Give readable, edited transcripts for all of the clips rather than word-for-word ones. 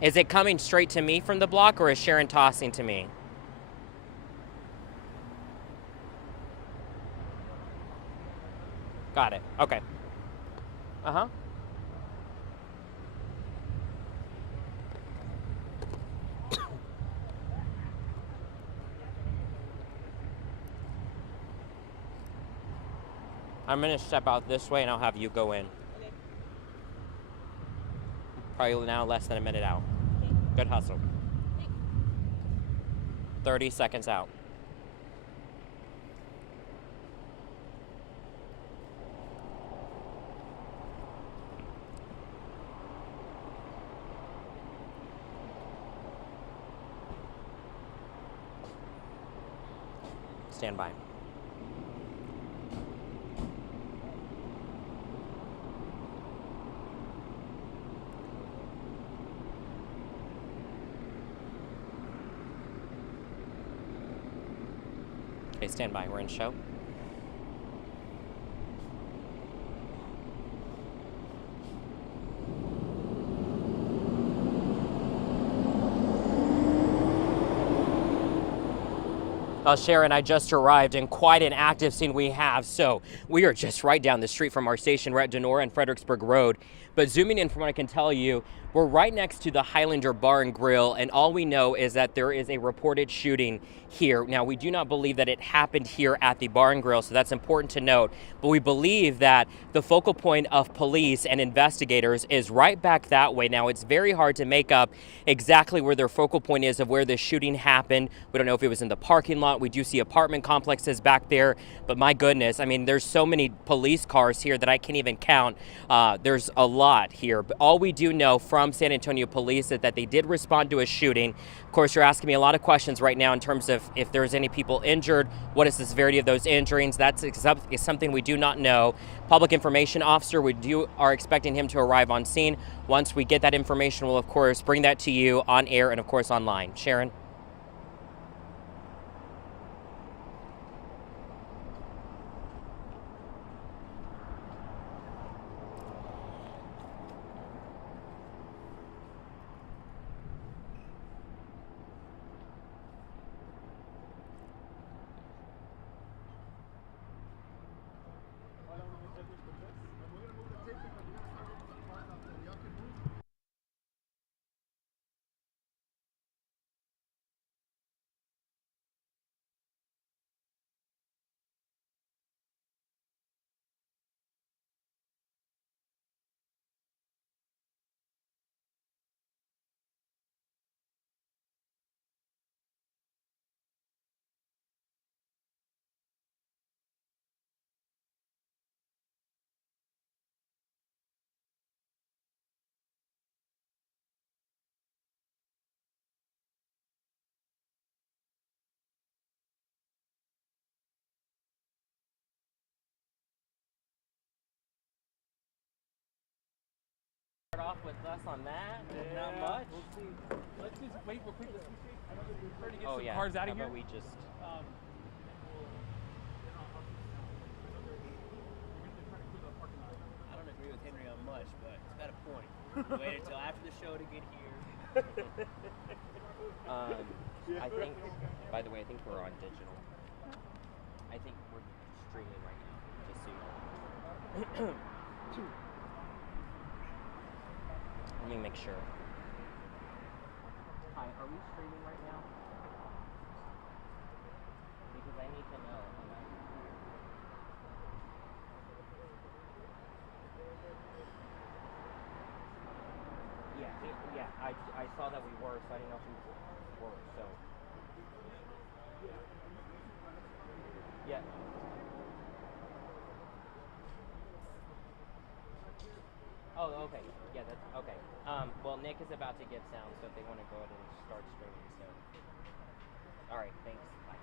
Is it coming straight to me from the block, or is Sharon tossing to me? Got it. Okay. Uh-huh. I'm going to step out this way, and I'll have you go in. Probably now less than a minute out. Good hustle. 30 seconds out. Stand by. Okay, stand by. We're in show. Sharon, I just arrived, and quite an active scene we have. So we are just right down the street from our station. We're at Denora and Fredericksburg Road. But zooming in from what I can tell you, we're right next to the Highlander Bar and Grill, and all we know is that there is a reported shooting here. Now, we do not believe that it happened here at the Bar and Grill, so that's important to note. But we believe that the focal point of police and investigators is right back that way. Now, it's very hard to make up exactly where their focal point is of where this shooting happened. We don't know if it was in the parking lot. We do see apartment complexes back there, but my goodness, I mean, there's so many police cars here that I can't even count. There's a lot here, but all we do know from San Antonio police is that they did respond to a shooting. Of course, you're asking me a lot of questions right now in terms of if there's any people injured, what is the severity of those injuries. That's is something we do not know. Public information officer, are expecting him to arrive on scene. Once we get that information, we'll of course bring that to you on air and of course online. Sharon? Start off with us on that. Not much. We'll see. Let's just wait real quick. I know that we're trying to get Oh some yeah. cars out How of here. about we just Um, I don't agree with Henry on much, but it's got a point. Wait until after the show to get here. I think, by the way, I think we're on digital. I think we're streaming right now, just so you know. Let me make sure. Hi, are we streaming right now? Because I need to know. Yeah, I saw that we were, so I didn't know if we were, so. Yeah. Oh, okay. Yeah, that's okay. Well, Nick is about to get sound, so if they want to go ahead and start streaming, so. All right, thanks. Bye.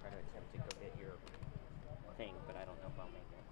Try to attempt to go get your thing, but I don't know if I'll make it.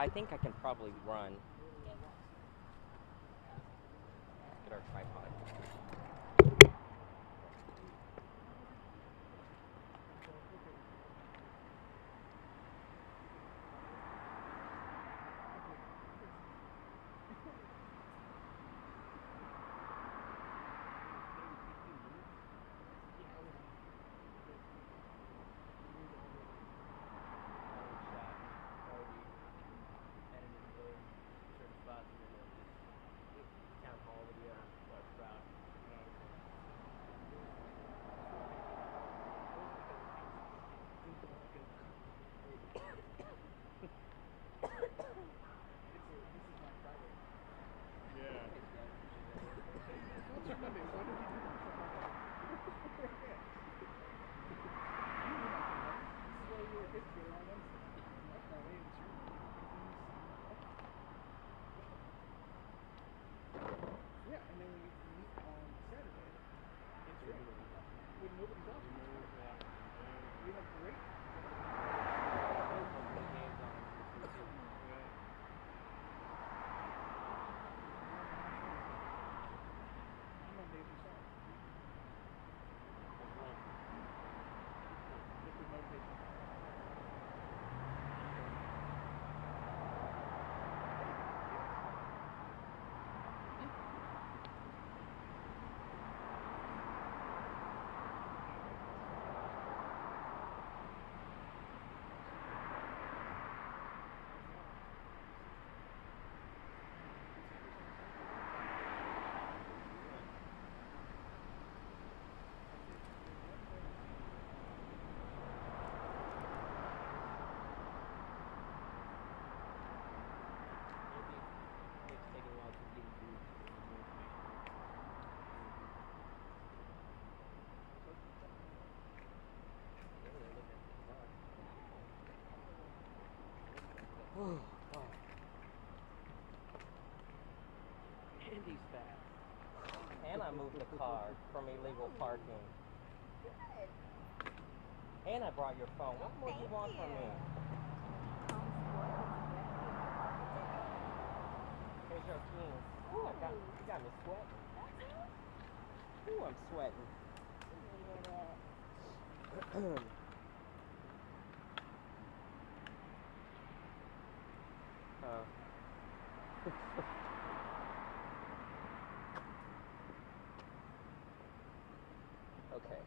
I think I can probably run. Get our tripod. Oh, God. Andy's fast. And I moved the car from illegal parking. And I brought your phone. What more do you want from me? Here's your keys. Ooh, you got me sweating. Ooh, I'm sweating. Okay.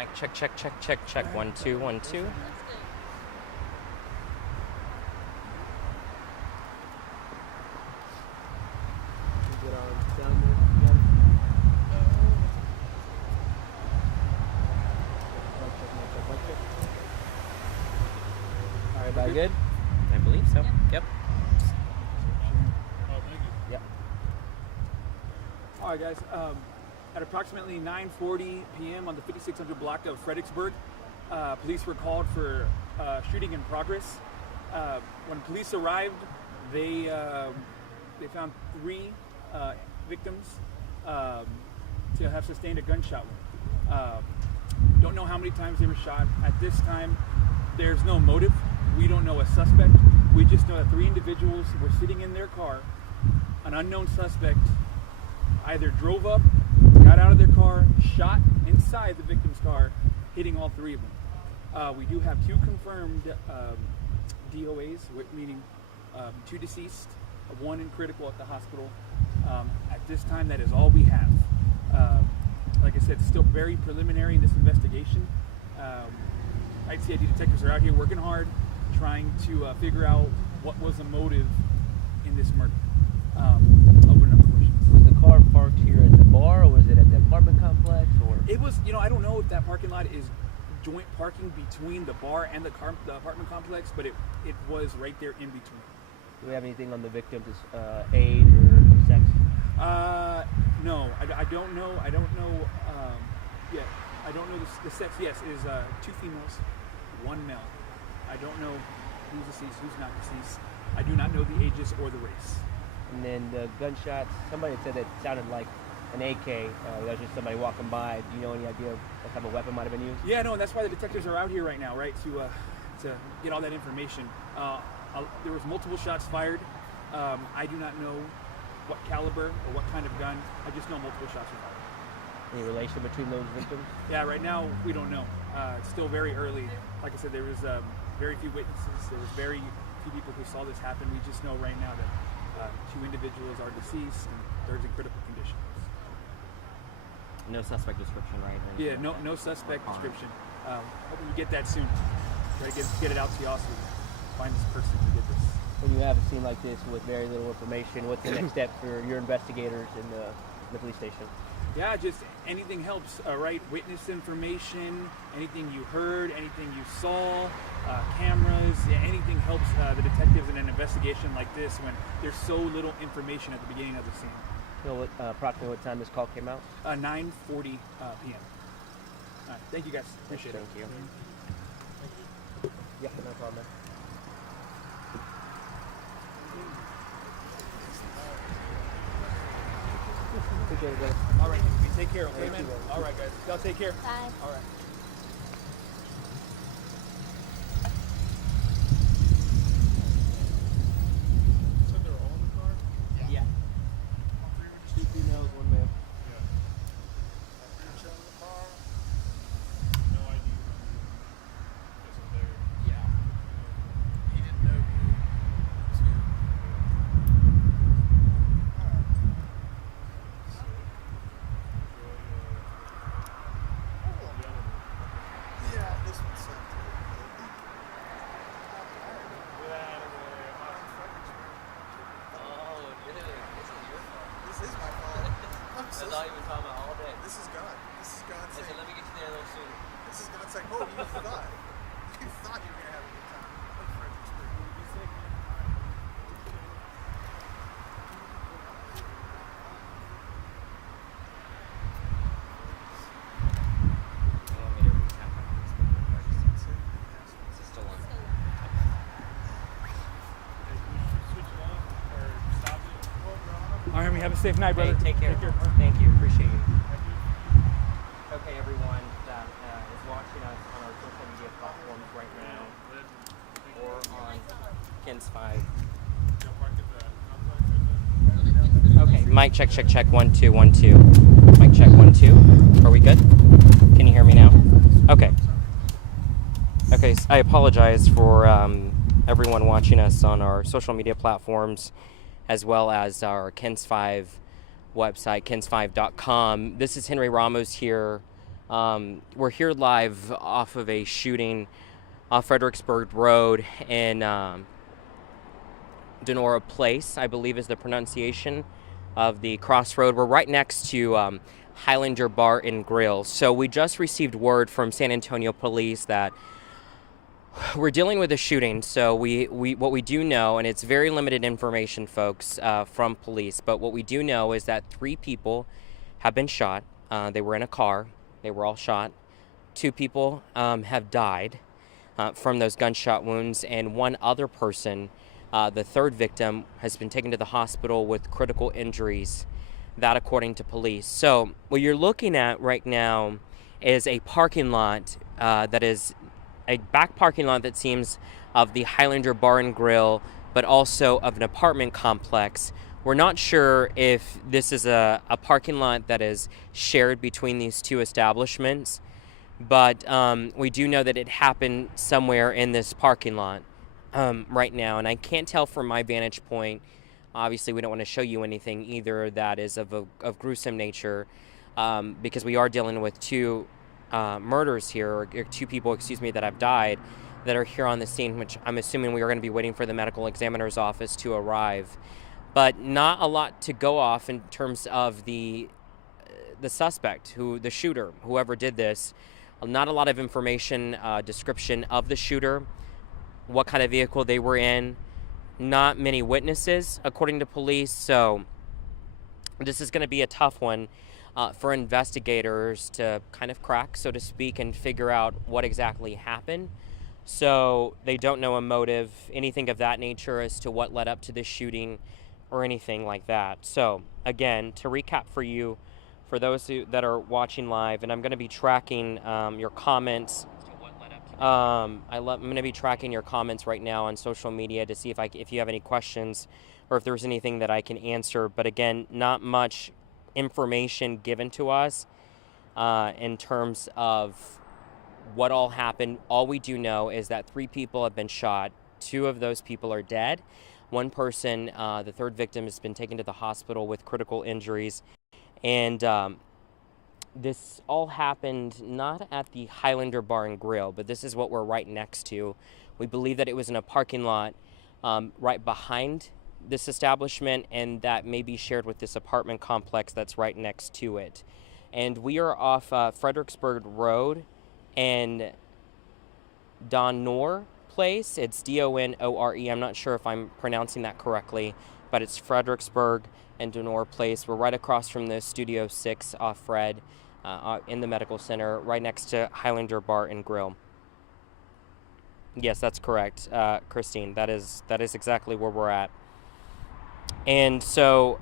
Mic check, check, check, check, check. 1 2 1 2. Get our sound there. All right, everybody good? I believe so. Yep. Yep. All right, guys. At approximately 9:40 p.m. on the 5600 block of Fredericksburg, police were called for shooting in progress. When police arrived, they found 3 victims to have sustained a gunshot wound. Don't know how many times they were shot. At this time, there's no motive. We don't know a suspect. We just know that 3 individuals were sitting in their car. An unknown suspect either drove up, got out of their car, shot inside the victim's car, hitting all 3 of them. We do have 2 confirmed DOAs, meaning 2 deceased, 1 in critical at the hospital. At this time, that is all we have. Like I said, it's still very preliminary in this investigation. SAPD detectives are out here working hard, trying to figure out what was the motive in this murder. Open up for questions. Was the car parked here at the bar, or was it at the apartment complex, or? It was, I don't know if that parking lot is joint parking between the bar and the apartment complex, but it was right there in between. Do we have anything on the victim's age or sex? No, I don't know. I don't know. Yeah, I don't know the sex. Yes, is 2 females, 1 male. I don't know who's deceased, who's not deceased. I do not know the ages or the race. And then the gunshots, somebody said that sounded like an AK. That was just somebody walking by. Do you know any idea of what type of weapon might have been used? Yeah, no, and that's why the detectives are out here right now, right, to get all that information. There was multiple shots fired. I do not know what caliber or what kind of gun. I just know multiple shots were fired. Any relation between those victims? Yeah, right now we don't know. It's still very early. Like I said, there was very few witnesses. There was very few people who saw this happen. We just know right now that 2 individuals are deceased and 3rd's in critical condition. No suspect description, right? Yeah, no suspect description. Hoping we get that soon. Try to get it out to y'all so we can find this person who did this. When you have a scene like this with very little information, what's the next step for your investigators in the police station? Yeah, just anything helps, right? Witness information, anything you heard, anything you saw, cameras, anything helps the detectives in an investigation like this when there's so little information at the beginning of the scene. You know approximately what time this call came out? 9:40 p.m. All right, thank you guys. Appreciate it. Thank you. Yeah, no problem, man. Appreciate it, brother. All right, you take care, okay, Thank man? you, brother. All right, guys. Y'all take care. Bye. All right. So they're all in the car? Yeah. 2 females, 1 male. Pretty much in the car. No idea. Wasn't there. Yeah. He didn't know who was who. Yeah, this one's set to Oh, dude. This is your fault. This is my fault. I'm so That's all you've been talking about all day. This is God. This is God I said, saying, let me get you there a little sooner. this is God saying, oh, you thought. You thought you were going to have a good time. Look, Fredericksburg. You'll be sick, man. You want me to recap on Facebook real quick? Is it still on? Switch it off or stop it. Well, we're on. All right, we have a safe night, Hey, brother. take care. Take care. Thank you. Appreciate you. Okay, everyone that is watching us on our social media platforms right now or on Kins 5. Y'all park at the complex right there. Okay, mic check, check, check. 1 2 1 2. Mic check 1 2. Are we good? Can you hear me now? Okay. Okay, I apologize for everyone watching us on our social media platforms as well as our Kins 5 website, kins5.com. This is Henry Ramos here We're here live off of a shooting off Fredericksburg Road in Donora Place, I believe is the pronunciation of the crossroad. We're right next to Highlander Bar and Grill. So we just received word from San Antonio Police that we're dealing with a shooting. So we what we do know, and it's very limited information, folks, from police, but what we do know is that 3 people have been shot. They were in a car. They were all shot. 2 people have died from those gunshot wounds, and 1 other person, the 3rd victim, has been taken to the hospital with critical injuries, that according to police. So what you're looking at right now is a parking lot that is a back parking lot that seems of the Highlander Bar and Grill, but also of an apartment complex. We're not sure if this is a parking lot that is shared between these 2 establishments, but we do know that it happened somewhere in this parking lot right now. And I can't tell from my vantage point. Obviously, we don't want to show you anything either that is of gruesome nature, because we are dealing with 2 murders here, or 2 people, excuse me, that have died that are here on the scene, which I'm assuming we are going to be waiting for the medical examiner's office to arrive. But not a lot to go off in terms of the suspect, the shooter, whoever did this. Not a lot of information, description of the shooter, what kind of vehicle they were in. Not many witnesses, according to police. So this is going to be a tough one for investigators to kind of crack, so to speak, and figure out what exactly happened. So they don't know a motive, anything of that nature as to what led up to this shooting or anything like that. So again, to recap for you, for those that are watching live, and I'm going to be tracking your comments. I'm going to be tracking your comments right now on social media to see if you have any questions or if there's anything that I can answer. But again, not much information given to us in terms of what all happened. All we do know is that 3 people have been shot. 2 of those people are dead. 1 person, the 3rd victim, has been taken to the hospital with critical injuries. And this all happened not at the Highlander Bar and Grill, but this is what we're right next to. We believe that it was in a parking lot right behind this establishment, and that may be shared with this apartment complex that's right next to it. And we are off Fredericksburg Road and Donore Place. It's Donore. I'm not sure if I'm pronouncing that correctly, but it's Fredericksburg and Donore Place. We're right across from the Studio 6 off Fred in the medical center, right next to Highlander Bar and Grill. Yes, that's correct, Christine. That is exactly where we're at. And so,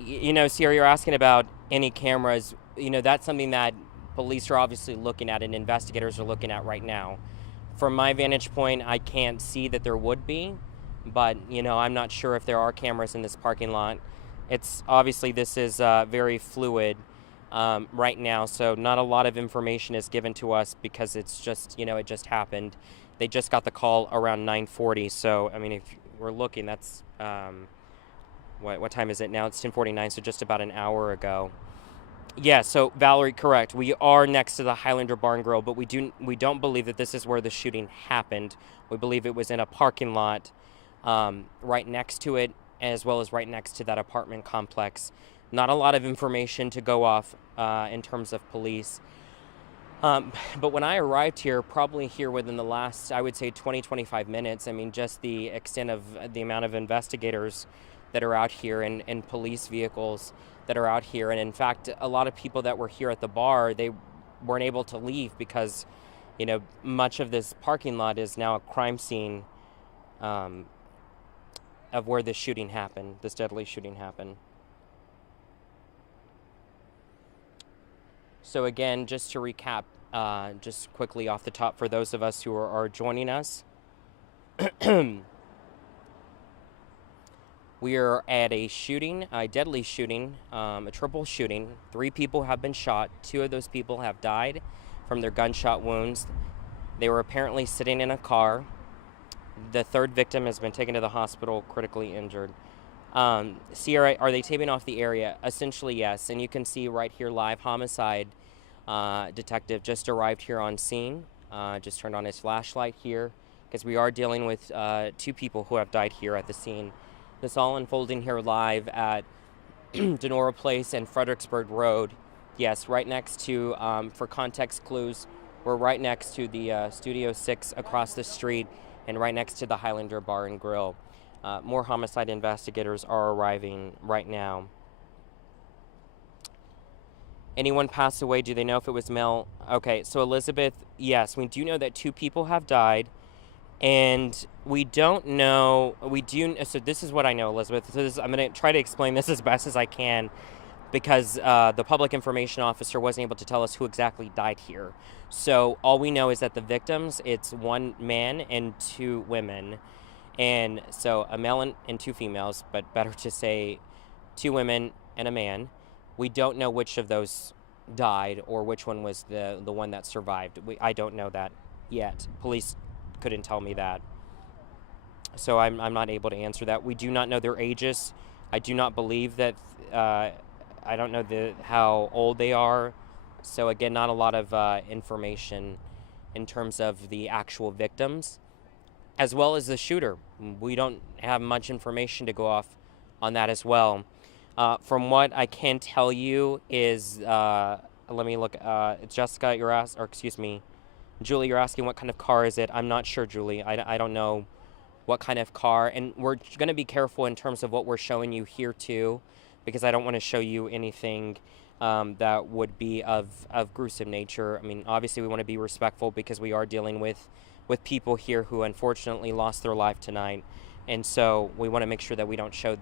Sierra, you're asking about any cameras. That's something that police are obviously looking at and investigators are looking at right now. From my vantage point, I can't see that there would be, but, I'm not sure if there are cameras in this parking lot. It's obviously, this is very fluid right now, so not a lot of information is given to us because it's just, it just happened. They just got the call around 9:40, so, I mean, if we're looking, that's, what time is it now? It's 10:49, so just about an hour ago. Yeah, so Valerie, correct. We are next to the Highlander Bar and Grill, but we don't believe that this is where the shooting happened. We believe it was in a parking lot right next to it, as well as right next to that apartment complex. Not a lot of information to go off in terms of police. But when I arrived here, probably here within the last, I would say 20-25 minutes, I mean, just the extent of the amount of investigators that are out here and police vehicles that are out here. And in fact, a lot of people that were here at the bar, they weren't able to leave because, much of this parking lot is now a crime scene of where this shooting happened, this deadly shooting happened. So again, just to recap, just quickly off the top for those of us who are joining us, we are at a shooting, a deadly shooting, a triple shooting. 3 people have been shot. 2 of those people have died from their gunshot wounds. They were apparently sitting in a car. The 3rd victim has been taken to the hospital, critically injured. Sierra, are they taping off the area? Essentially, yes. And you can see right here live homicide detective just arrived here on scene, just turned on his flashlight here, because we are dealing with 2 people who have died here at the scene. This all unfolding here live at Denora Place and Fredericksburg Road. Yes, right next to, for context clues, we're right next to the Studio 6 across the street and right next to the Highlander Bar and Grill. More homicide investigators are arriving right now. Anyone passed away? Do they know if it was male? Okay, so Elizabeth, yes, we do know that 2 people have died. And we don't know, so this is what I know, Elizabeth. So I'm going to try to explain this as best as I can because the public information officer wasn't able to tell us who exactly died here. So all we know is that the victims, it's 1 man and 2 women. And so a male and 2 females, but better to say 2 women and a man. We don't know which of those died or which one was the one that survived. I don't know that yet. Police couldn't tell me that. So I'm not able to answer that. We do not know their ages. I do not believe that, I don't know how old they are. So again, not a lot of information in terms of the actual victims, as well as the shooter. We don't have much information to go off on that as well. From what I can tell you is, let me look, Jessica, Julie, you're asking what kind of car is it? I'm not sure, Julie. I don't know what kind of car. And we're going to be careful in terms of what we're showing you here, too, because I don't want to show you anything that would be of gruesome nature. I mean, obviously, we want to be respectful because we are dealing with people here who unfortunately lost their life tonight. And so we want to make sure that we don't show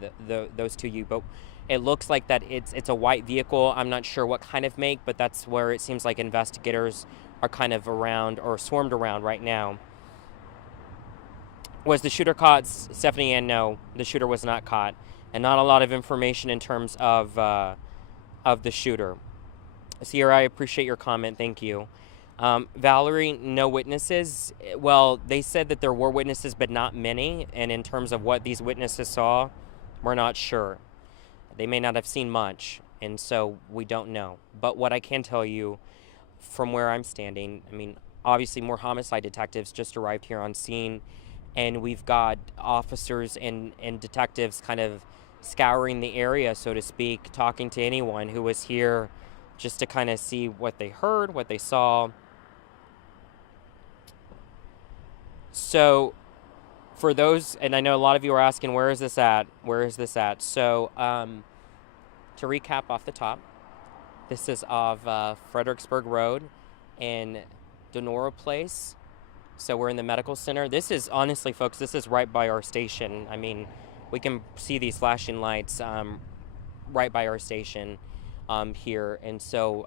those to you. But it looks like that it's a white vehicle. I'm not sure what kind of make, but that's where it seems like investigators are kind of around or swarmed around right now. Was the shooter caught, Stephanie Ann? No, the shooter was not caught. And not a lot of information in terms of the shooter. Sierra, I appreciate your comment. Thank you. Valerie, no witnesses. Well, they said that there were witnesses, but not many. And in terms of what these witnesses saw, we're not sure. They may not have seen much, and so we don't know. But what I can tell you from where I'm standing, I mean, obviously more homicide detectives just arrived here on scene, and we've got officers and detectives kind of scouring the area, so to speak, talking to anyone who was here just to kind of see what they heard, what they saw. So for those, and I know a lot of you are asking, where is this at? Where is this at? So to recap off the top, this is off Fredericksburg Road in Denora Place. So we're in the medical center. This is, honestly, folks, this is right by our station. I mean, we can see these flashing lights right by our station here. And so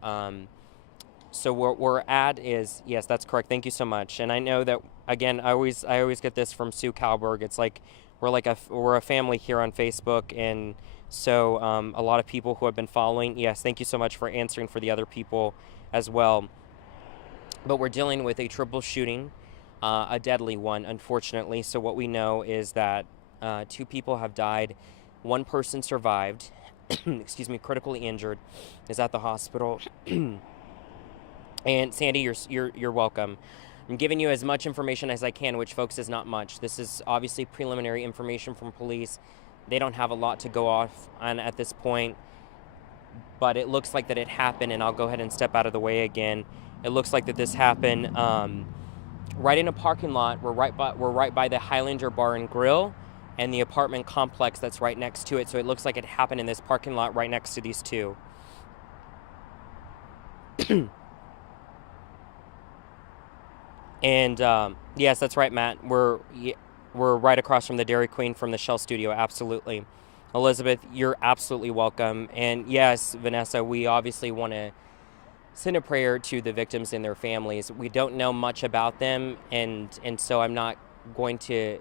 so where we're at is, yes, that's correct. Thank you so much. And I know that, again, I always get this from Sue Kalberg. It's like we're a family here on Facebook, and so a lot of people who have been following. Yes, thank you so much for answering for the other people as well. But we're dealing with a triple shooting, a deadly one, unfortunately. So what we know is that 2 people have died, 1 person survived. Excuse me, critically injured, is at the hospital. And Sandy, you're welcome. I'm giving you as much information as I can, which, folks, is not much. This is obviously preliminary information from police. They don't have a lot to go off on at this point, but it looks like that it happened, and I'll go ahead and step out of the way again. It looks like that this happened right in a parking lot. We're right by the Highlander Bar and Grill and the apartment complex that's right next to it. So it looks like it happened in this parking lot right next to these 2. And yes, that's right, Matt. We're right across from the Dairy Queen from the Shell Studio. Absolutely. Elizabeth, you're absolutely welcome. And yes, Vanessa, we obviously want to send a prayer to the victims and their families. We don't know much about them, and so I'm not going to.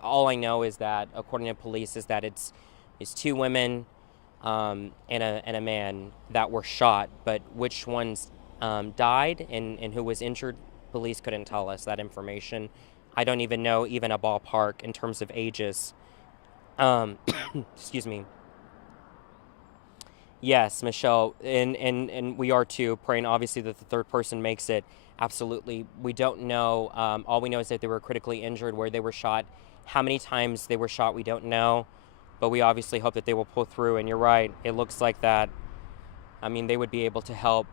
All I know is that, according to police, is that it's 2 women and a man that were shot, but which ones died and who was injured, police couldn't tell us that information. I don't even know even a ballpark in terms of ages. Excuse me. Yes, Michelle, and we are too, praying obviously that the third person makes it. Absolutely. We don't know. All we know is that they were critically injured, where they were shot. How many times they were shot, we don't know. But we obviously hope that they will pull through. And you're right, it looks like that. I mean, they would be able to help,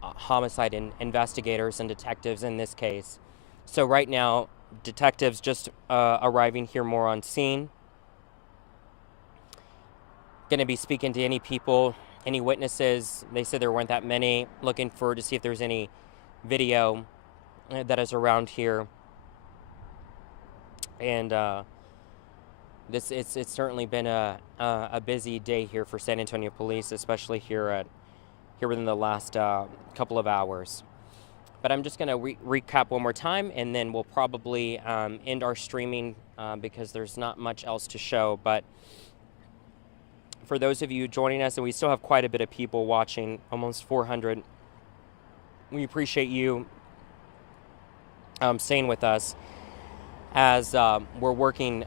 homicide investigators and detectives in this case. So right now, detectives just arriving here more on scene. Going to be speaking to any people, any witnesses. They said there weren't that many. Looking for to see if there's any video that is around here. And it's certainly been a busy day here for San Antonio Police, especially here within the last couple of hours. But I'm just going to recap one more time, and then we'll probably end our streaming because there's not much else to show. But for those of you joining us, and we still have quite a bit of people watching, almost 400, we appreciate you staying with us as we're working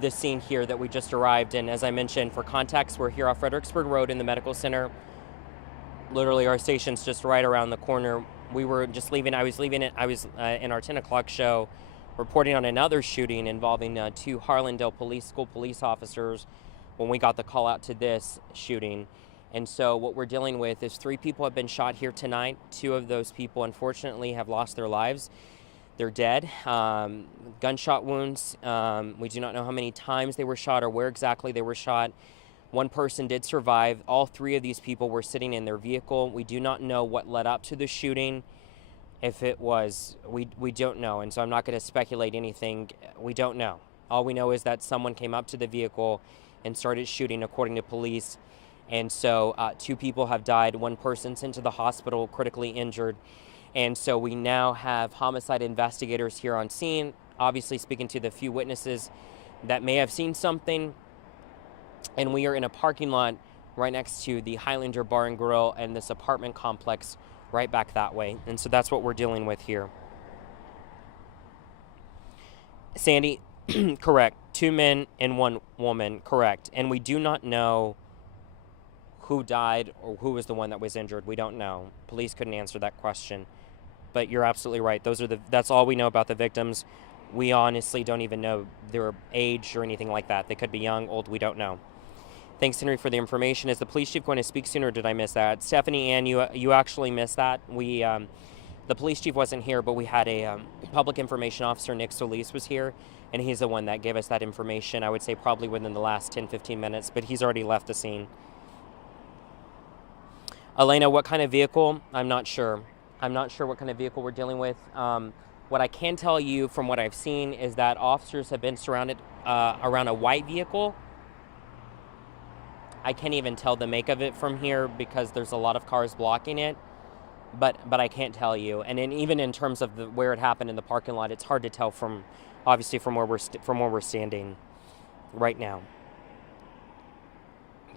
this scene here that we just arrived in. As I mentioned, for context, we're here off Fredericksburg Road in the medical center. Literally, our station's just right around the corner. We were just leaving. I was in our 10 o'clock show reporting on another shooting involving two Harlandale school police officers when we got the call out to this shooting. And so what we're dealing with is 3 people have been shot here tonight. 2 of those people, unfortunately, have lost their lives. They're dead. Gunshot wounds. We do not know how many times they were shot or where exactly they were shot. 1 person did survive. All 3 of these people were sitting in their vehicle. We do not know what led up to the shooting. If it was, we don't know. And so I'm not going to speculate anything. We don't know. All we know is that someone came up to the vehicle and started shooting, according to police. And so 2 people have died. 1 person sent to the hospital, critically injured. And so we now have homicide investigators here on scene, obviously speaking to the few witnesses that may have seen something. And we are in a parking lot right next to the Highlander Bar and Grill and this apartment complex right back that way. And so that's what we're dealing with here. Sandy, correct. 2 men and 1 woman, correct. And we do not know who died or who was the one that was injured. We don't know. Police couldn't answer that question. But you're absolutely right. That's all we know about the victims. We honestly don't even know their age or anything like that. They could be young, old, we don't know. Thanks, Henry, for the information. Is the police chief going to speak soon, or did I miss that? Stephanie Ann, you actually missed that. The police chief wasn't here, but we had a public information officer, Nick Solis, was here, and he's the one that gave us that information, I would say probably within the last 10, 15 minutes, but he's already left the scene. Elena, what kind of vehicle? I'm not sure. I'm not sure what kind of vehicle we're dealing with. What I can tell you from what I've seen is that officers have been surrounded around a white vehicle. I can't even tell the make of it from here because there's a lot of cars blocking it, but I can't tell you. And then even in terms of where it happened in the parking lot, it's hard to tell from obviously from where we're standing right now.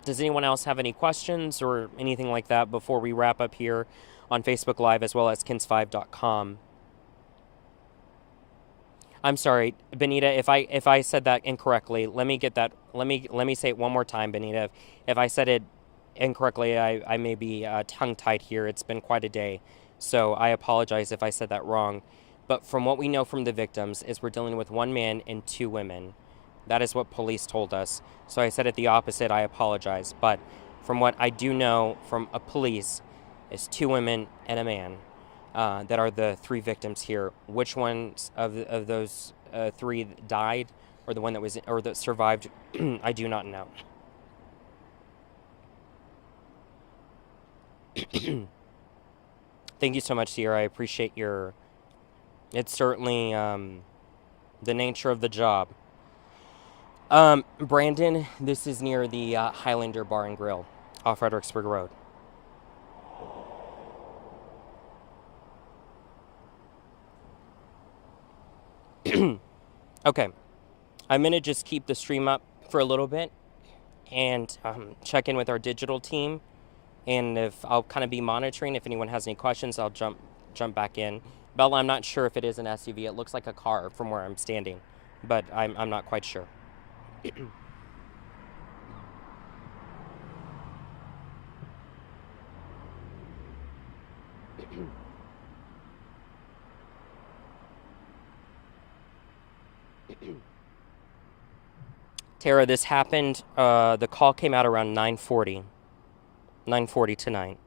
Does anyone else have any questions or anything like that before we wrap up here on Facebook Live as well as kins5.com? I'm sorry, Benita, if I said that incorrectly, let me say it one more time, Benita. If I said it incorrectly, I may be tongue-tied here. It's been quite a day, so I apologize if I said that wrong. But from what we know from the victims is we're dealing with 1 man and 2 women. That is what police told us. So I said it the opposite, I apologize. But from what I do know from a police is 2 women and a man that are the 3 victims here. Which ones of those 3 died or the one that survived, I do not know. Thank you so much, Sierra. I appreciate it's certainly the nature of the job. Brandon, this is near the Highlander Bar and Grill off Fredericksburg Road. Okay, I'm going to just keep the stream up for a little bit and check in with our digital team. And if I'll kind of be monitoring, if anyone has any questions, I'll jump back in. Bella, I'm not sure if it is an SUV. It looks like a car from where I'm standing, but I'm not quite sure. Tara, this happened, the call came out around 9:40 tonight.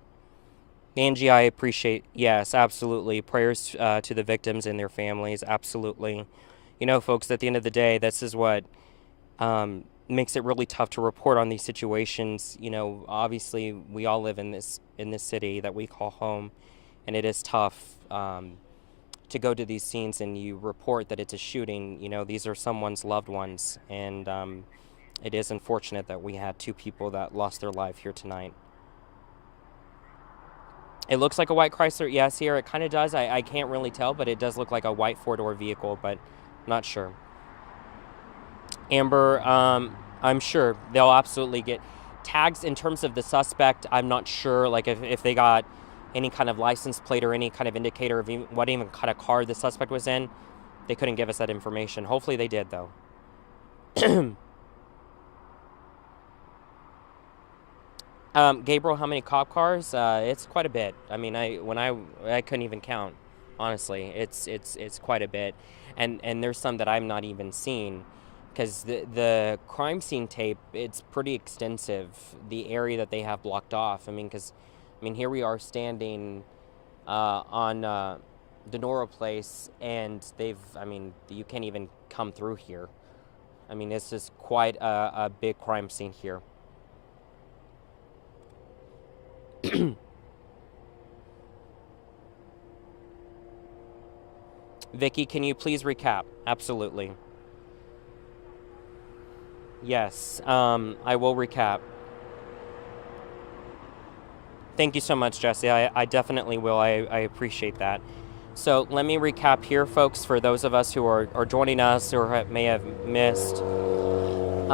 Angie, I appreciate, yes, absolutely. Prayers to the victims and their families, absolutely. You know, folks, at the end of the day, this is what makes it really tough to report on these situations. You know, obviously, we all live in this city that we call home, and it is tough to go to these scenes and you report that it's a shooting. You know, these are someone's loved ones, and it is unfortunate that we had 2 people that lost their life here tonight. It looks like a white Chrysler. Yes, here it kind of does. I can't really tell, but it does look like a white 4-door vehicle, but not sure. Amber, I'm sure they'll absolutely get tags in terms of the suspect. I'm not sure, like if they got any kind of license plate or any kind of indicator of what even kind of car the suspect was in. They couldn't give us that information. Hopefully they did, though. Gabriel, how many cop cars? It's quite a bit. I mean, I couldn't even count. Honestly, it's quite a bit, and there's some that I'm not even seeing, because the crime scene tape, it's pretty extensive. The area that they have blocked off. I mean, here we are standing on Denora Place, and you can't even come through here. I mean, this is quite a big crime scene here. Vicky, can you please recap? Absolutely. Yes, I will recap. Thank you so much, Jesse. I definitely will. I appreciate that. So let me recap here, folks, for those of us who are joining us or may have missed what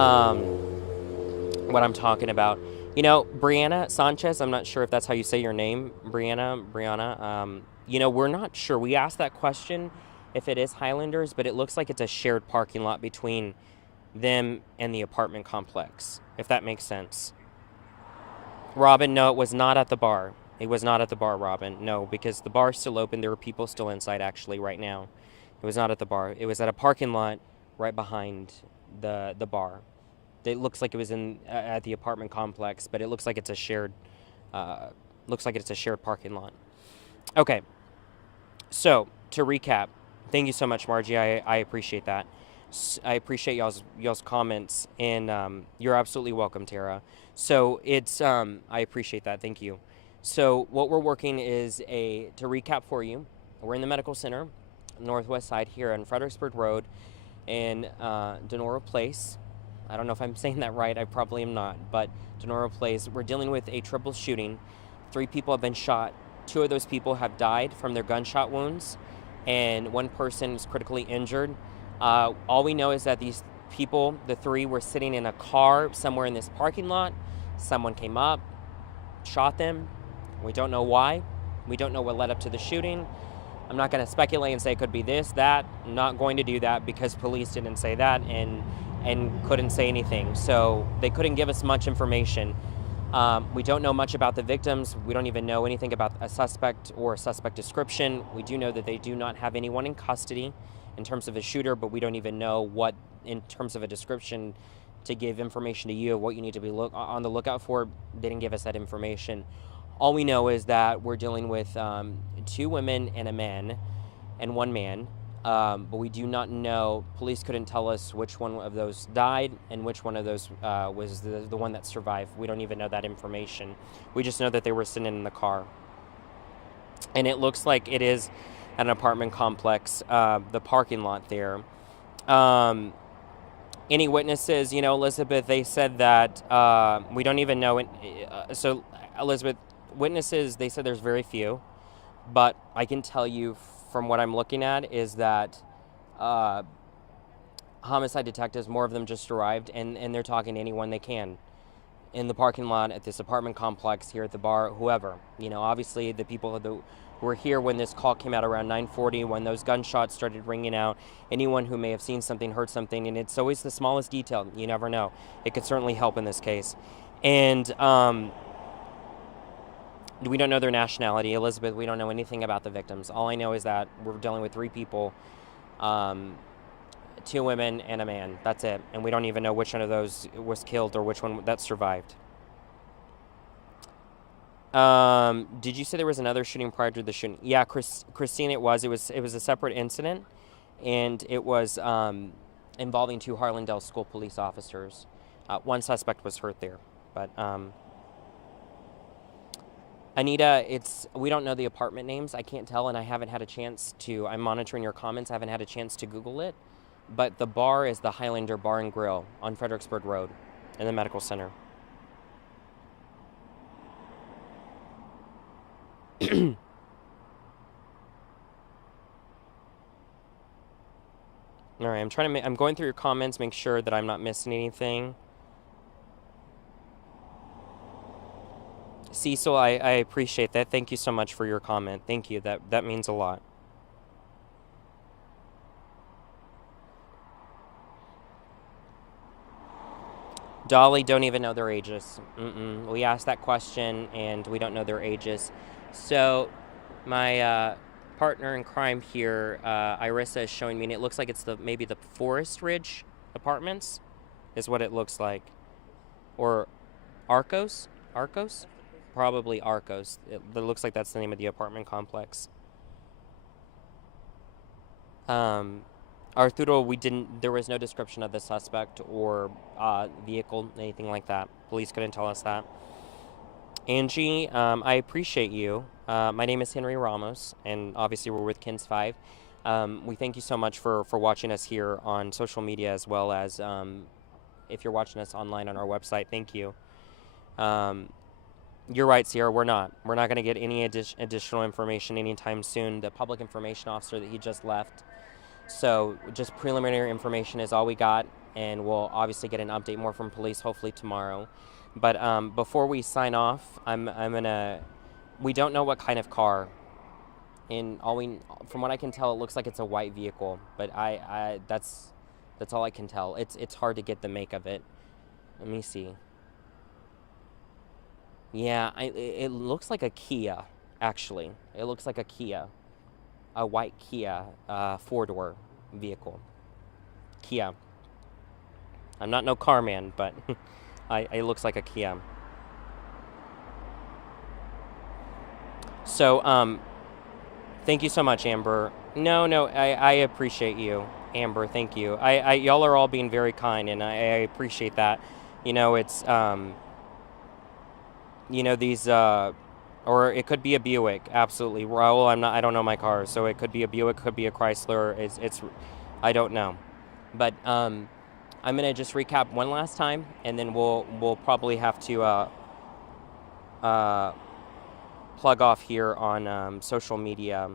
I'm talking about. You know, Brianna Sanchez, I'm not sure if that's how you say your name, Brianna. You know, we're not sure. We asked that question if it is Highlanders, but it looks like it's a shared parking lot between them and the apartment complex, if that makes sense. Robin, no, it was not at the bar. It was not at the bar, Robin. No, because the bar's still open. There are people still inside, actually, right now. It was not at the bar. It was at a parking lot right behind the bar. It looks like it was at the apartment complex, but it looks like it's a shared parking lot. Okay. So to recap, thank you so much, Margie. I appreciate that. I appreciate y'all's comments, and you're absolutely welcome, Tara. So it's I appreciate that. Thank you. So what we're working is to recap for you. We're in the medical center, northwest side here on Fredericksburg Road, in Denora Place. I don't know if I'm saying that right. I probably am not, but Denora Place. We're dealing with a triple shooting. 3 people have been shot. 2 of those people have died from their gunshot wounds, and 1 person is critically injured. All we know is that these people, the 3, were sitting in a car somewhere in this parking lot. Someone came up, shot them. We don't know why. We don't know what led up to the shooting. I'm not going to speculate and say it could be this, that. I'm not going to do that because police didn't say that and couldn't say anything. So they couldn't give us much information. We don't know much about the victims. We don't even know anything about a suspect or a suspect description. We do know that they do not have anyone in custody in terms of a shooter, but we don't even know what, in terms of a description, to give information to you of what you need to be on the lookout for. They didn't give us that information. All we know is that we're dealing with 2 women and a man, and 1 man. But we do not know. Police couldn't tell us which one of those died and which one of those was the one that survived. We don't even know that information. We just know that they were sitting in the car. And it looks like it is an apartment complex, the parking lot there. Any witnesses? You know, Elizabeth, they said that we don't even know. So, Elizabeth, witnesses, they said there's very few. But I can tell you from what I'm looking at is that homicide detectives, more of them just arrived, and they're talking to anyone they can in the parking lot, at this apartment complex, here at the bar, whoever. You know, obviously the people who were here when this call came out around 9:40, when those gunshots started ringing out, anyone who may have seen something, heard something, and it's always the smallest detail. You never know. It could certainly help in this case. And we don't know their nationality. Elizabeth, we don't know anything about the victims. All I know is that we're dealing with 3 people. 2 women and a man. That's it. And we don't even know which one of those was killed or which one that survived. Did you say there was another shooting prior to the shooting? Yeah, Christine, it was. It was a separate incident, and it was involving 2 Harlandale School police officers. One suspect was hurt there, but Anita, we don't know the apartment names. I can't tell, and I haven't had a chance to. I'm monitoring your comments. I haven't had a chance to Google it, but the bar is the Highlander Bar and Grill on Fredericksburg Road, in the medical center. All right, I'm going through your comments, make sure that I'm not missing anything. Cecil, I appreciate that. Thank you so much for your comment. Thank you. That means a lot. Dolly, don't even know their ages. We asked that question, and we don't know their ages. So, my partner in crime here, Irissa, is showing me, and it looks like it's maybe the Forest Ridge Apartments, is what it looks like, or Arcos. Probably Arcos. It looks like that's the name of the apartment complex. Arturo, there was no description of the suspect or vehicle, anything like that. Police couldn't tell us that. Angie, I appreciate you. My name is Henry Ramos, and obviously we're with KINS 5. We thank you so much for watching us here on social media, as well as if you're watching us online on our website. Thank you. You're right, Sierra. We're not going to get any additional information anytime soon. The public information officer that he just left. So just preliminary information is all we got, and we'll obviously get an update more from police hopefully tomorrow. But before we sign off, we don't know what kind of car. And from what I can tell, it looks like it's a white vehicle. But that's all I can tell. It's hard to get the make of it. Let me see. Yeah, it looks like a Kia, actually. It looks like a Kia. A white Kia 4-door vehicle. Kia. I'm not no car man, but it looks like a Kia. So, thank you so much, Amber. No, I appreciate you, Amber. Thank you. Y'all are all being very kind, and I appreciate that. It's these, or it could be a Buick. Absolutely, Raul. I don't know my car, so it could be a Buick, could be a Chrysler. I don't know, but I'm gonna just recap one last time, and then we'll probably have to plug off here on social media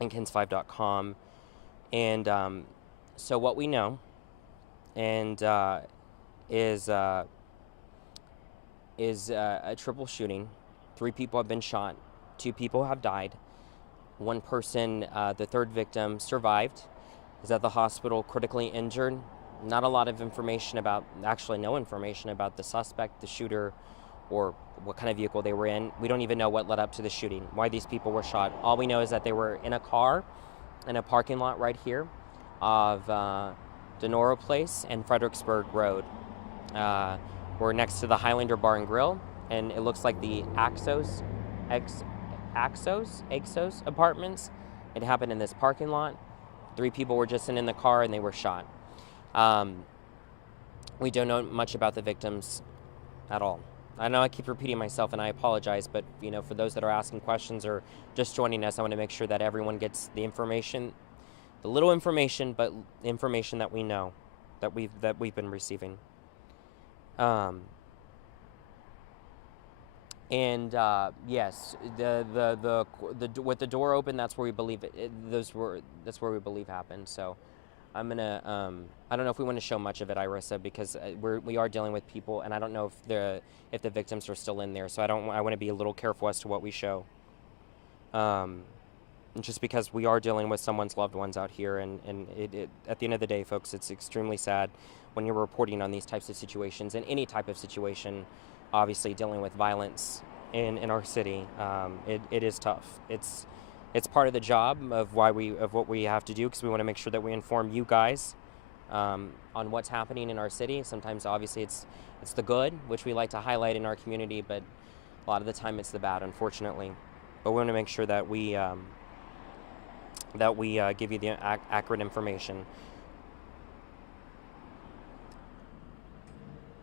and kins5.com, and so what we know, and is a triple shooting. 3 people have been shot. 2 people have died. 1 person, the 3rd victim, survived, is at the hospital critically injured. Not a lot of information actually no information about the suspect, the shooter, or what kind of vehicle they were in. We don't even know what led up to the shooting, why these people were shot. All we know is that they were in a car in a parking lot right here of Denora Place and Fredericksburg Road. We're next to the Highlander Bar and Grill, and it looks like the Axos apartments. It happened in this parking lot. 3 people were just in the car, and they were shot. We don't know much about the victims at all. I know I keep repeating myself, and I apologize, but for those that are asking questions or just joining us, I want to make sure that everyone gets the information, the little information, but information that we know, that we've been receiving. Yes, the with the door open, that's where we believe that's where we believe happened. So I'm gonna I don't know if we want to show much of it, Irissa, because we are dealing with people, and I don't know if the victims are still in there. So I want to be a little careful as to what we show. Just because we are dealing with someone's loved ones out here, and it at the end of the day, folks, it's extremely sad when you're reporting on these types of situations, and any type of situation, obviously dealing with violence in our city. It is tough. it's part of the job of what we have to do, because we want to make sure that we inform you guys on what's happening in our city. Sometimes, obviously, it's the good, which we like to highlight in our community, but a lot of the time it's the bad, unfortunately. But we want to make sure that we give you the accurate information.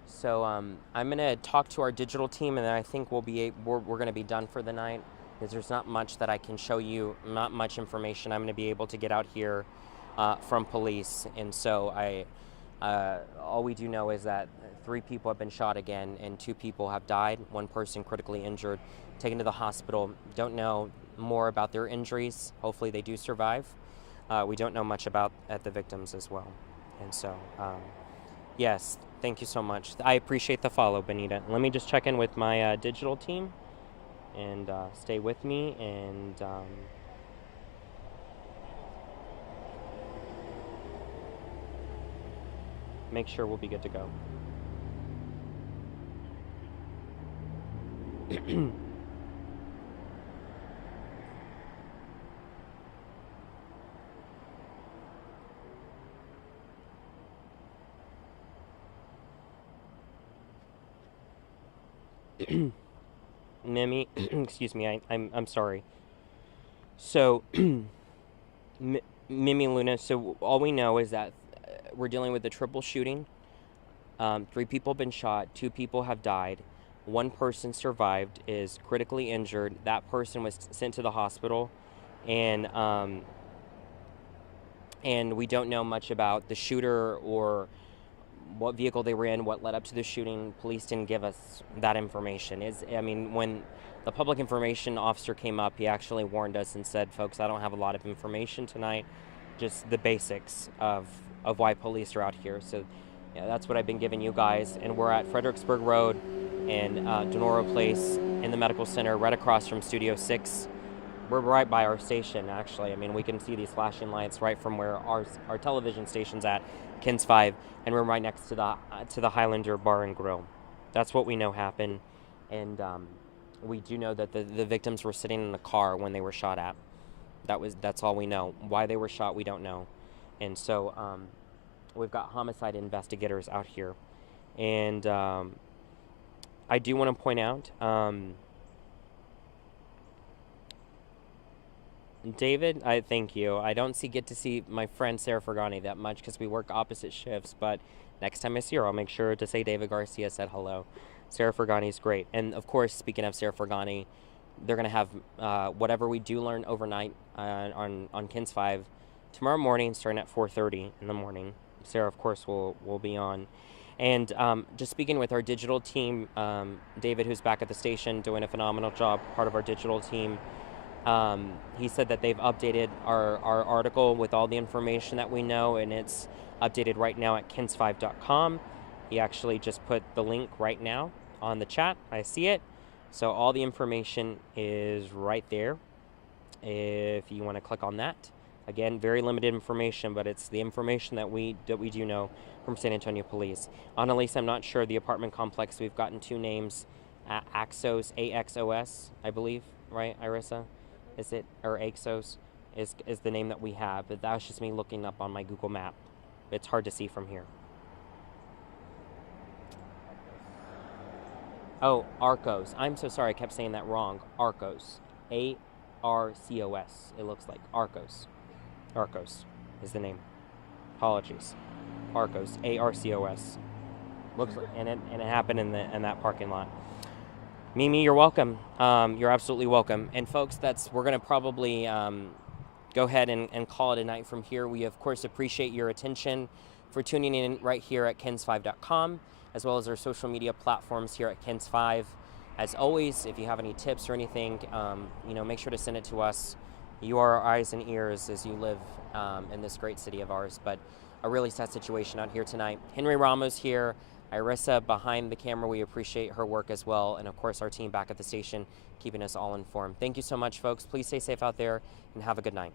So I'm gonna talk to our digital team, and then I think we're gonna be done for the night, because there's not much that I can show you, not much information I'm gonna be able to get out here from police. And so all we do know is that 3 people have been shot again, and 2 people have died. 1 person critically injured, taken to the hospital. Don't know more about their injuries. Hopefully they do survive. We don't know much about the victims as well. And so, yes, thank you so much. I appreciate the follow, Benita. Let me just check in with my digital team, and stay with me, and make sure we'll be good to go. Mimi, excuse me, I'm sorry. So, Mimi Luna, so all we know is that we're dealing with a triple shooting. 3 people have been shot, 2 people have died. 1 person survived, is critically injured. That person was sent to the hospital, and we don't know much about the shooter or what vehicle they were in, what led up to the shooting. Police didn't give us that information. When the public information officer came up, he actually warned us and said, folks, I don't have a lot of information tonight, just the basics of why police are out here. So yeah, that's what I've been giving you guys. And we're at Fredericksburg Road and Denora Place in the medical center, right across from Studio 6. We're right by our station, actually. We can see these flashing lights right from where our television station's at, Kins 5, and we're right next to the Highlander Bar and Grill. That's what we know happened, and we do know that the victims were sitting in a car when they were shot at. That's all we know. Why they were shot, we don't know. And so we've got homicide investigators out here, and I do want to point out. David, I thank you. I don't get to see my friend Sarah Fergani that much because we work opposite shifts, but next time I see her, I'll make sure to say David Garcia said hello. Sarah Fergani is great. And of course, speaking of Sarah Fergani, they're going to have whatever we do learn overnight on Kins 5 tomorrow morning, starting at 4:30 in the morning. Sarah, of course, will be on. And just speaking with our digital team, David, who's back at the station doing a phenomenal job, part of our digital team, he said that they've updated our article with all the information that we know, and it's updated right now at kins5.com. He actually just put the link right now on the chat. I see it. So all the information is right there if you want to click on that. Again, very limited information, but it's the information that we do know from San Antonio Police. Annalise, I'm not sure. The apartment complex, we've gotten 2 names. Axos, AXOS, I believe, right, Irissa? Is it, or Axos is the name that we have, but that's just me looking up on my Google map. It's hard to see from here. Oh, Arcos. I'm so sorry, I kept saying that wrong. Arcos. A-R-C-O-S. It looks like Arcos. Arcos is the name. Apologies. Arcos. A-R-C-O-S. Looks like, and it happened in that parking lot. Mimi, you're welcome. You're absolutely welcome. And folks, we're going to probably go ahead and call it a night from here. We, of course, appreciate your attention for tuning in right here at kins5.com, as well as our social media platforms here at Kins5. As always, if you have any tips or anything, make sure to send it to us. You are our eyes and ears as you live in this great city of ours. But a really sad situation out here tonight. Henry Ramos here. Irissa behind the camera, we appreciate her work as well. And of course, our team back at the station, keeping us all informed. Thank you so much, folks. Please stay safe out there and have a good night.